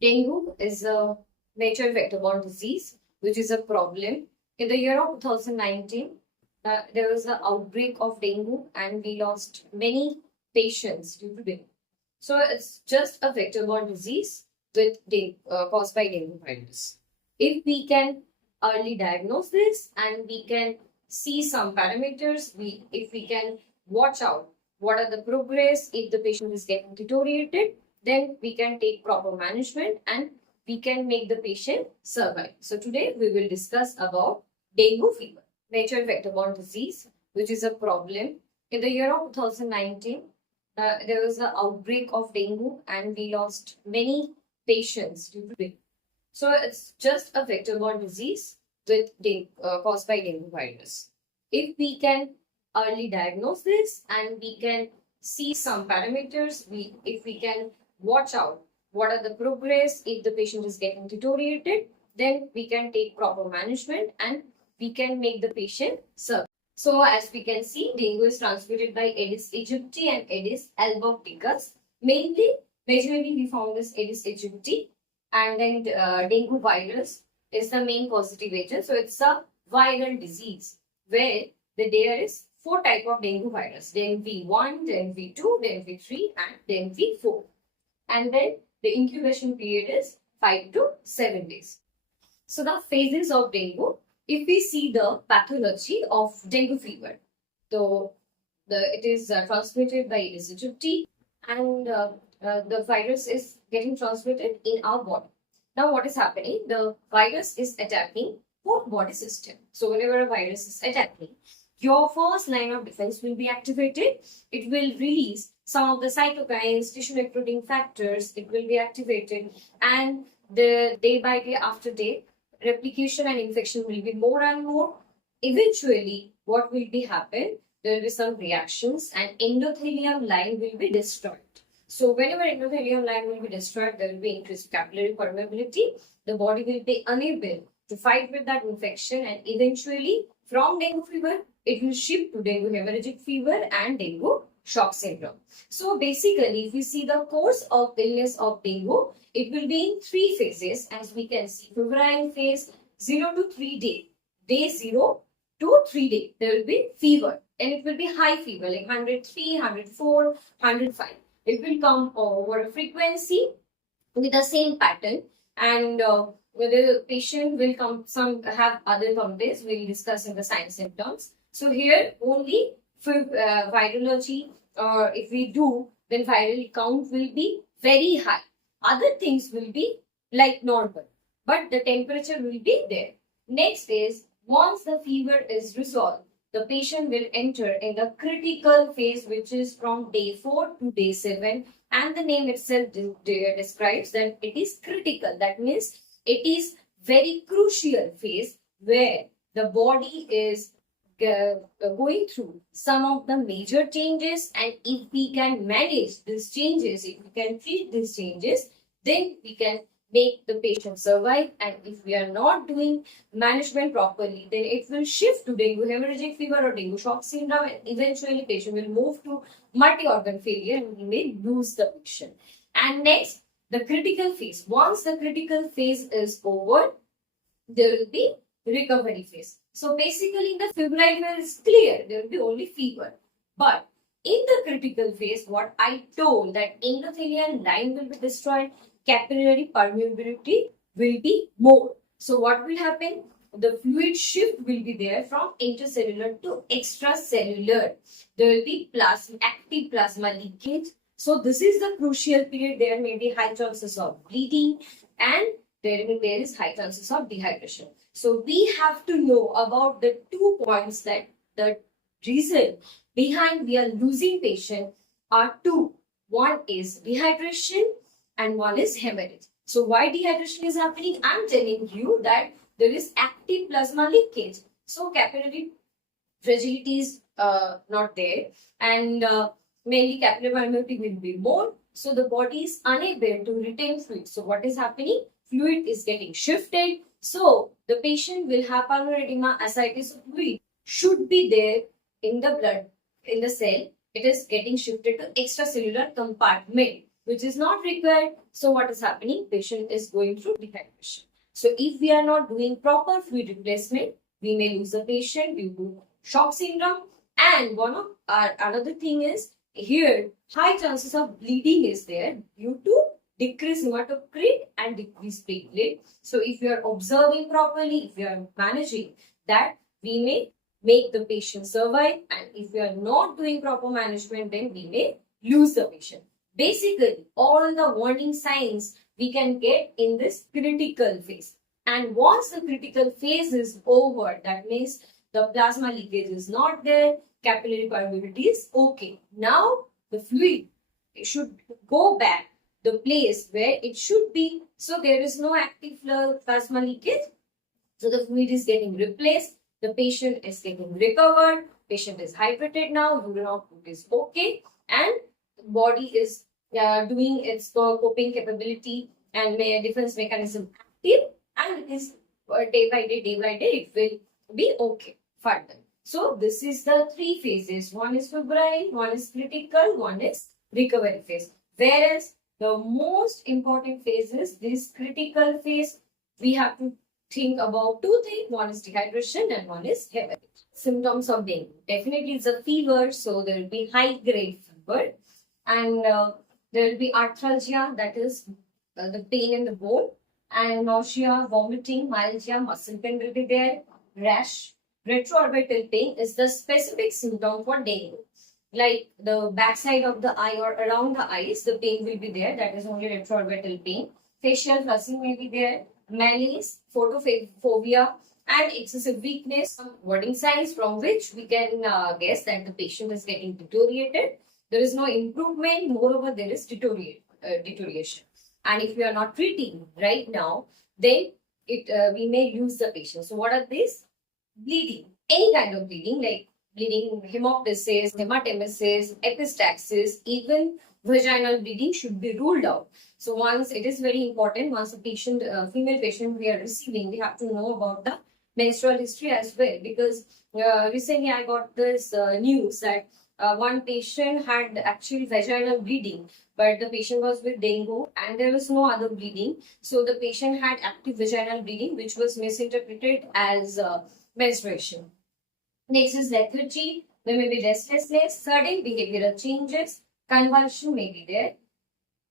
Dengue is a major vector-borne disease, which is a problem. In the year of 2019, there was an outbreak of dengue, and we lost many patients due to dengue. So it's just a vector-borne disease caused by dengue virus. If we can early diagnose this and we can see some parameters, if we can watch out what are the progress, if the patient is getting deteriorated, then we can take proper management and we can make the patient survive. So today we will discuss about dengue fever, major vector-borne disease, which is a problem. In the year of 2019, there was an outbreak of dengue and we lost many patients due to dengue. So it's just a vector-borne disease caused by dengue virus. If we can early diagnose this and we can see some parameters, if we can watch out what are the progress, if the patient is getting deteriorated, then we can take proper management and we can make the patient survive. So as we can see, dengue is transmitted by Aedes aegypti and Aedes albopicus. Majorly we found this Aedes aegypti, and then dengue virus is the main causative agent. So it's a viral disease where there is 4 types of dengue virus: dengue V1, dengue V2, dengue V3, and dengue V4. And then the incubation period is 5 to 7 days. So the phases of dengue, if we see the pathology of dengue fever, so it is transmitted by Aedes aegypti, and the virus is getting transmitted in our body. Now what is happening? The virus is attacking whole body system. So whenever a virus is attacking, your first line of defense will be activated. It will release some of the cytokines, tissue necrotic factors. It will be activated, and the day by day after day, replication and infection will be more and more. Eventually, what will be happen? There will be some reactions, and endothelium line will be destroyed. So whenever endothelium line will be destroyed, there will be increased capillary permeability. The body will be unable to fight with that infection, and eventually from dengue fever, it will shift to dengue hemorrhagic fever and dengue shock syndrome. So basically, if you see the course of illness of dengue, it will be in 3 phases, as we can see. Febrile phase, 0 to 3 day. Day 0 to 3 day, there will be fever, and it will be high fever like 103, 104, 105. It will come over a frequency with the same pattern, and the patient will have other complaints. We'll discuss in the signs and symptoms. So here only for virology, or if we do, then viral count will be very high. Other things will be like normal, but the temperature will be there. Next is, once the fever is resolved, the patient will enter in the critical phase, which is from day 4 to day 7. And the name itself describes that it is critical. That means it is very crucial phase where the body is going through some of the major changes, and if we can manage these changes, if we can treat these changes, then we can make the patient survive. And if we are not doing management properly, then it will shift to dengue hemorrhagic fever or dengue shock syndrome, and eventually patient will move to multi-organ failure and we may lose the patient. And next, the critical phase. Once the critical phase is over, there will be recovery phase. So basically, the febrile phase is clear. There will be only fever. But in the critical phase, what I told, that endothelial line will be destroyed, capillary permeability will be more. So what will happen? The fluid shift will be there from intercellular to extracellular. There will be active plasma leakage. So this is the crucial period. There may be high chances of bleeding, and there is high chances of dehydration. So we have to know about the 2 points, that the reason behind we are losing patient are 2. One is dehydration and one is hemorrhage. So why dehydration is happening? I'm telling you that there is active plasma leakage. So capillary fragility is not there, and mainly capillary permeability will be more. So the body is unable to retain fluid. So what is happening? Fluid is getting shifted. So the patient will have pulmonary edema, ascites. Fluid should be there in the blood, in the cell. It is getting shifted to extracellular compartment, which is not required. So what is happening? Patient is going through dehydration. So if we are not doing proper fluid replacement, we may lose the patient due to shock syndrome. And one of our another thing is here high chances of bleeding is there due to decreased hematocrit and decreased platelet. So if you are observing properly, if you are managing that, we may make the patient survive, and if we are not doing proper management, then we may lose the patient. Basically, all the warning signs we can get in this critical phase. And once the critical phase is over, that means the plasma leakage is not there, capillary permeability is okay. Now the fluid should go back the place where it should be. So there is no active plasma leakage. So the fluid is getting replaced. The patient is getting recovered. Patient is hydrated now. Urine output is okay, and body is doing its coping capability and defense mechanism active, and it is day by day, it will be okay further. So this is the three phases. One is febrile, one is critical, one is recovery phase. Whereas the most important phase is this critical phase. We have to think about two things. One is dehydration and one is hemorrhage. Symptoms of dengue. Definitely it's a fever, so there will be high grade fever, and there will be arthralgia, that is the pain in the bone, and nausea, vomiting, myalgia, muscle pain will be there. Rash, retroorbital pain is the specific symptom for dengue. Like the backside of the eye or around the eyes, the pain will be there. That is only retroorbital pain. Facial flushing may be there. Malaise, photophobia, and excessive weakness. Some warning signs from which we can guess that the patient is getting deteriorated. There is no improvement. Moreover, there is deterioration. And if we are not treating right now, then we may lose the patient. So what are these? Bleeding. Any kind of bleeding, like bleeding, hemoptysis, hematemesis, epistaxis, even vaginal bleeding should be ruled out. So once it is very important, once a patient, female patient we are receiving, we have to know about the menstrual history as well, because recently I got this news that one patient had actual vaginal bleeding, but the patient was with dengue and there was no other bleeding. So the patient had active vaginal bleeding, which was misinterpreted as menstruation. Next is lethargy. There may be restlessness, sudden behavioral changes, convulsion may be there,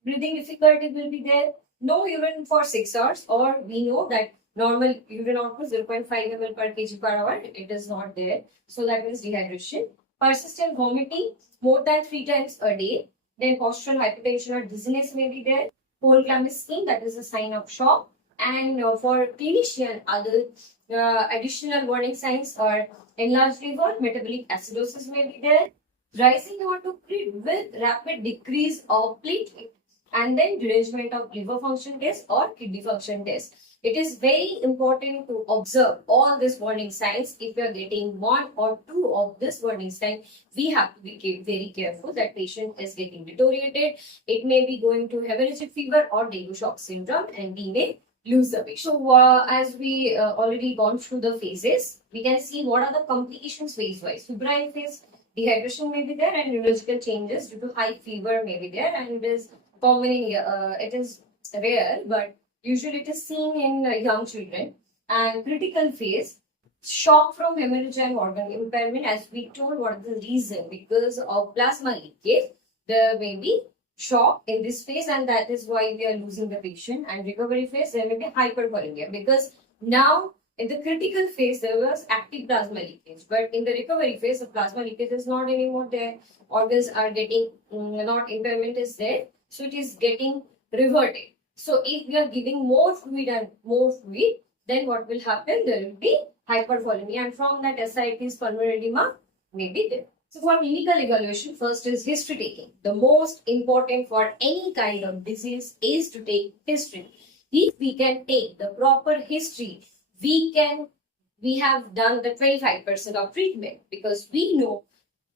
breathing difficulty will be there, no urine for 6 hours, or we know that normal urine output 0.5 ml per kg per hour, it is not there. So that means dehydration. Persistent vomiting more than 3 times a day. Then postural hypertension or dizziness may be there. Cold clammy skin, that is a sign of shock. And for clinician, other additional warning signs are enlarged liver, metabolic acidosis may be there, rising hematocrit with rapid decrease of platelet, and then derangement of liver function test or kidney function test. It is very important to observe all these warning signs. If you are getting 1 or 2 of this warning sign, we have to be very careful that patient is getting deteriorated. It may be going to hemorrhagic fever or dengue shock syndrome, and we may lose the patient. So as we already gone through the phases, we can see what are the complications phase-wise. Febrile phase, dehydration may be there, and neurological changes due to high fever may be there, and it is common in it is rare, but usually it is seen in young children. And critical phase, shock from hemorrhage and organ impairment. As we told, what is the reason? Because of plasma leakage, there may be shock in this phase, and that is why we are losing the patient. And recovery phase, there may be hypervolemia, because now in the critical phase there was active plasma leakage, but in the recovery phase the plasma leakage is not anymore there. Organs are getting not impairment is there, so it is getting reverted. So if we are giving more fluid and more fluid, then what will happen? There will be hypervolemia, and from that ascites, pulmonary edema may be there. So for clinical evaluation, first is history taking. The most important for any kind of disease is to take history. If we can take the proper history, we have done the 25% of treatment, because we know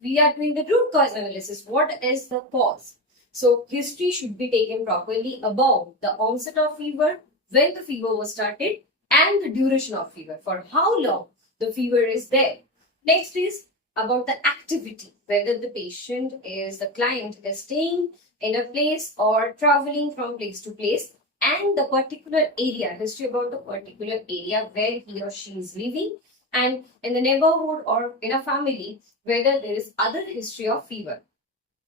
we are doing the root cause analysis. What is the cause? So history should be taken properly about the onset of fever, when the fever was started, and the duration of fever, for how long the fever is there. Next is about the activity, whether the client is staying in a place or traveling from place to place, and the particular area, history about the particular area where he or she is living, and in the neighborhood or in a family whether there is other history of fever.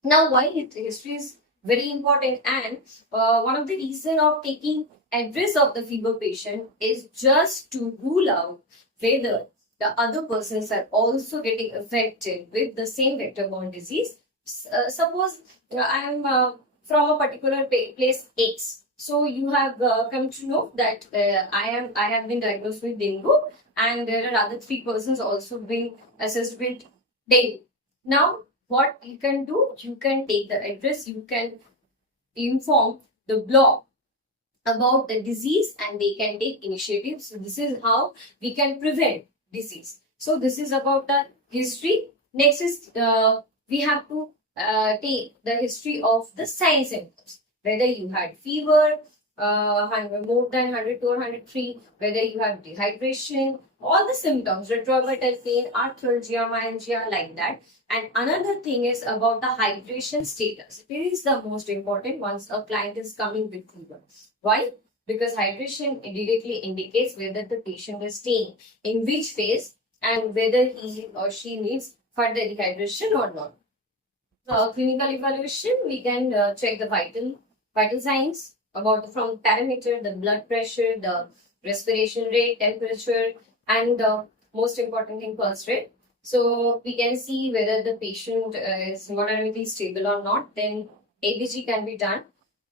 Now, why history is very important, and one of the reason of taking address of the fever patient is just to rule out whether the other persons are also getting affected with the same vector-borne disease. Suppose I am from a particular place X. So you have come to know that I have been diagnosed with dengue, and there are other 3 persons also being assessed with dengue. Now, what you can do, you can take the address, you can inform the block about the disease, and they can take initiatives. So this is how we can prevent disease. So this is about the history. Next is we have to take the history of the signs and symptoms, whether you had fever, more than 102 or 103, whether you have dehydration, all the symptoms, retrovital pain, arthralgia, myalgia, like that. And another thing is about the hydration status. It is the most important once a client is coming with fever. Why? Because hydration directly indicates whether the patient is staying in which phase and whether he or she needs further dehydration or not. Clinical evaluation, we can check the vital signs about from parameter, the blood pressure, the respiration rate, temperature, and the most important thing, pulse rate. So we can see whether the patient is moderately stable or not. Then ABG can be done.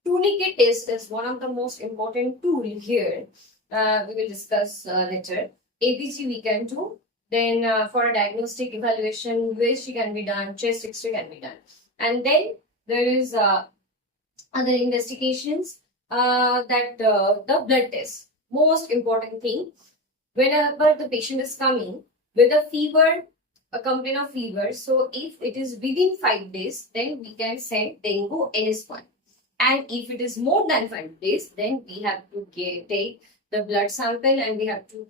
Tourniquet test is one of the most important tool here. We will discuss later. ABG we can do. Then for a diagnostic evaluation, which can be done, chest X-ray can be done. And then there is other investigations that the blood test. Most important thing, whenever the patient is coming with a fever, a complaint of fever, so if it is within 5 days, then we can send dengue NS1. And if it is more than 5 days, then we have to take the blood sample and we have to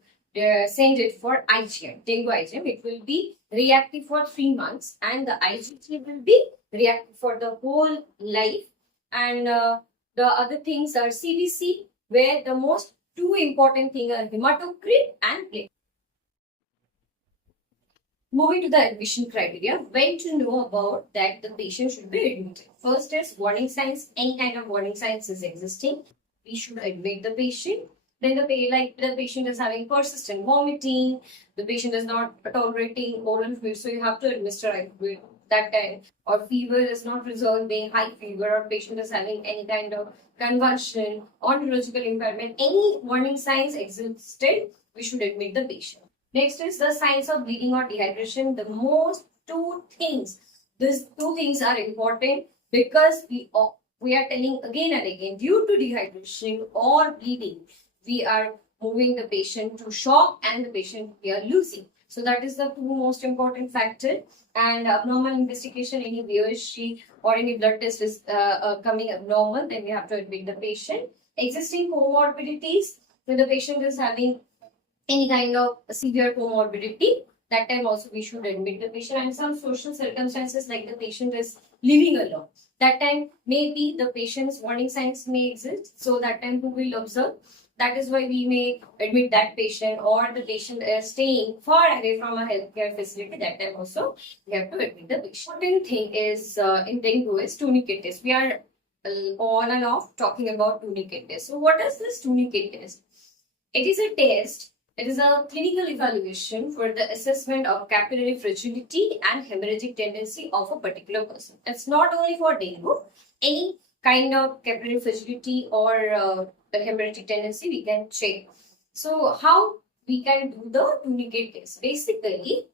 send it for IgM, dengue IgM. It will be reactive for 3 months, and the IgG will be reactive for the whole life. And the other things are CBC, where the most 2 important things are hematocrit and platelet. Moving to the admission criteria, when to know about that the patient should be admitted. First is warning signs. Any kind of warning signs is existing, we should admit the patient. Then the patient is having persistent vomiting, the patient is not tolerating oral fluid, so you have to administer ibuprofen that time. Or fever is not resolving, high fever, or patient is having any kind of convulsion or neurological impairment. Any warning signs existed, we should admit the patient. Next is the signs of bleeding or dehydration. The most 2 things. These 2 things are important because we are telling again and again, due to dehydration or bleeding, we are moving the patient to shock and the patient we are losing. So that is the 2 most important factor. And abnormal investigation, any VOSG or any blood test is coming abnormal, then we have to admit the patient. Existing comorbidities, when the patient is having any kind of severe comorbidity, that time also we should admit the patient. And some social circumstances like the patient is living alone, that time maybe the patient's warning signs may exist, so that time who will observe, that is why we may admit that patient. Or the patient is staying far away from a healthcare facility, that time also we have to admit the patient. Important thing is in dengue is tourniquet test. We are on and off talking about tourniquet test. So what is this tourniquet test? It is a test. It is a clinical evaluation for the assessment of capillary fragility and hemorrhagic tendency of a particular person. It's not only for dengue, any kind of capillary fragility or the hemorrhagic tendency we can check. So how we can do the tourniquet test? Basically,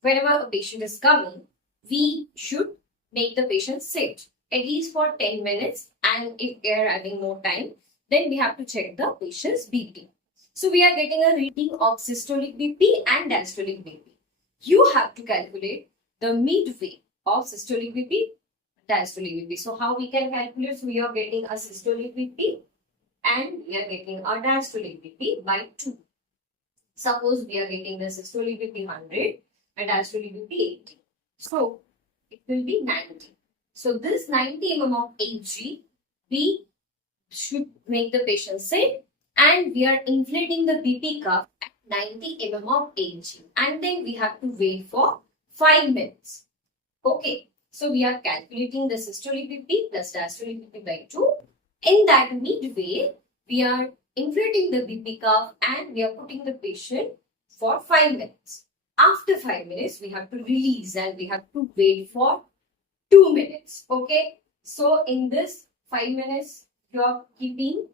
whenever a patient is coming, we should make the patient sit at least for 10 minutes, and if they are having more time, then we have to check the patient's BP. So we are getting a reading of systolic BP and diastolic BP. You have to calculate the midway of systolic BP, diastolic BP. So how we can calculate? So we are getting a systolic BP and we are getting a diastolic BP by 2. Suppose we are getting the systolic BP 100 and diastolic BP 80. So it will be 90. So this 90 mm of Hg, we should make the patient sit, and we are inflating the BP cuff at 90 mm of Hg, and then we have to wait for 5 minutes. Okay, so we are calculating the systolic BP plus diastolic BP by 2. In that midway, we are inflating the BP cuff and we are putting the patient for 5 minutes. After 5 minutes, we have to release and we have to wait for 2 minutes. Okay, so in this 5 minutes, you are keeping,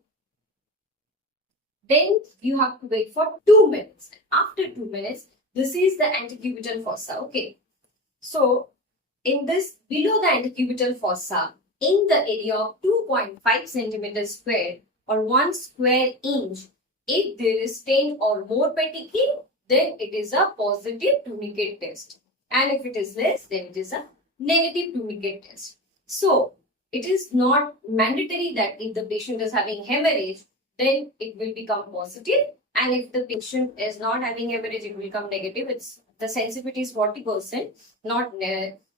then you have to wait for 2 minutes. After 2 minutes, this is the antecubital fossa. Okay, so in this, below the antecubital fossa, in the area of 2.5 centimeters square or 1 square inch, if there is 10 or more petechiae, then it is a positive tourniquet test. And if it is less, then it is a negative tourniquet test. So, it is not mandatory that if the patient is having hemorrhage, then it will become positive. And if the patient is not having hemorrhage, it will become negative. It's the sensitivity is 40%, not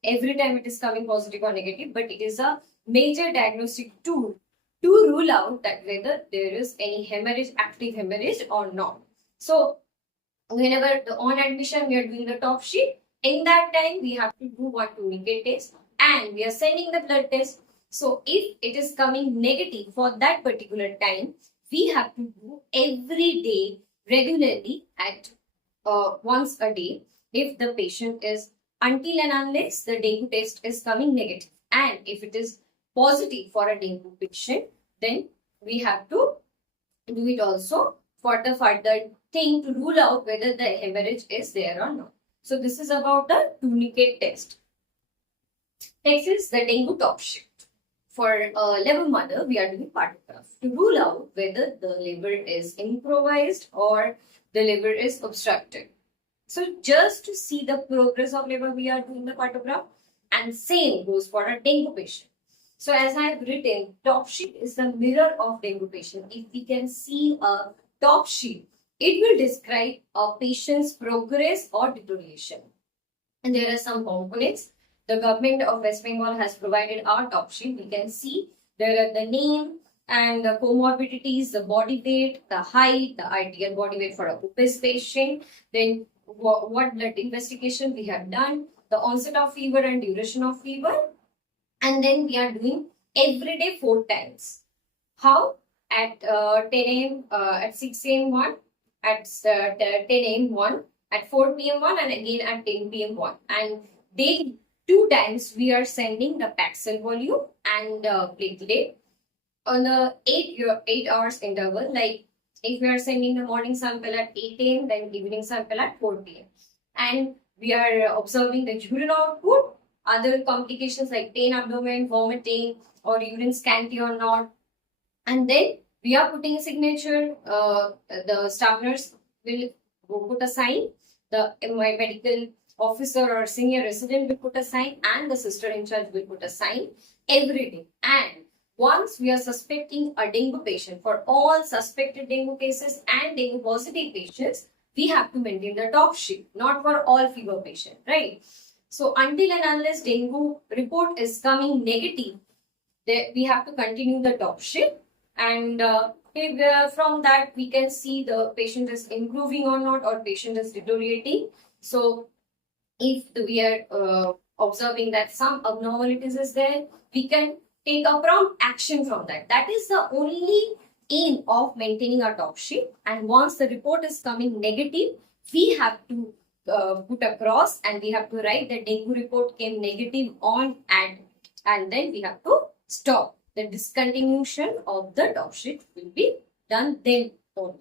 every time it is coming positive or negative, but it is a major diagnostic tool to rule out that whether there is any hemorrhage, active hemorrhage or not. So, whenever on admission we are doing the top sheet, in that time we have to do one tourniquet test and we are sending the blood test. So, if it is coming negative for that particular time, we have to do every day regularly at once a day if the patient is, until and unless the dengue test is coming negative. And if it is positive for a dengue patient, then we have to do it also for the further thing to rule out whether the hemorrhage is there or not. So this is about the tourniquet test. Next is the dengue top sheet. For liver mother, we are doing partograph to rule out whether the liver is improvised or the liver is obstructed. So just to see the progress of liver, we are doing the partograph, and same goes for a dengue patient. So as I have written, top sheet is the mirror of dengue patient. If we can see a top sheet, it will describe a patient's progress or deterioration. And there are some components. The government of West Bengal has provided our top sheet. We can see there are the name and the comorbidities, the body weight, the height, the ideal body weight for a obese patient, then what blood investigation we have done, the onset of fever and duration of fever, and then we are doing every day 4 times. How? At 10 a.m., at 6 a.m. 1, at 10 a.m. 1, at 4 p.m. 1, and again at 10 p.m. 1. And daily 2 times we are sending the Paxil volume and platelet on the 8 hours interval. Like if we are sending the morning sample at 8 a.m., then evening sample at 4 p.m. And we are observing the urine output, other complications like pain, abdomen, vomiting, or urine scanty or not. And then we are putting a signature. The staff nurse will put a sign. The medical officer or senior resident will put a sign, and the sister in charge will put a sign every day. And once we are suspecting a dengue patient, for all suspected dengue cases and dengue positive patients, we have to maintain the top sheet, not for all fever patients, right? So until and unless dengue report is coming negative, we have to continue the top sheet. And from that, we can see the patient is improving or not, or patient is deteriorating. So if we are observing that some abnormalities is there, we can take a prompt action from that. That is the only aim of maintaining our top sheet. And once the report is coming negative, we have to put a cross and we have to write the dengue report came negative on and then we have to stop. The discontinuation of the top sheet will be done then only.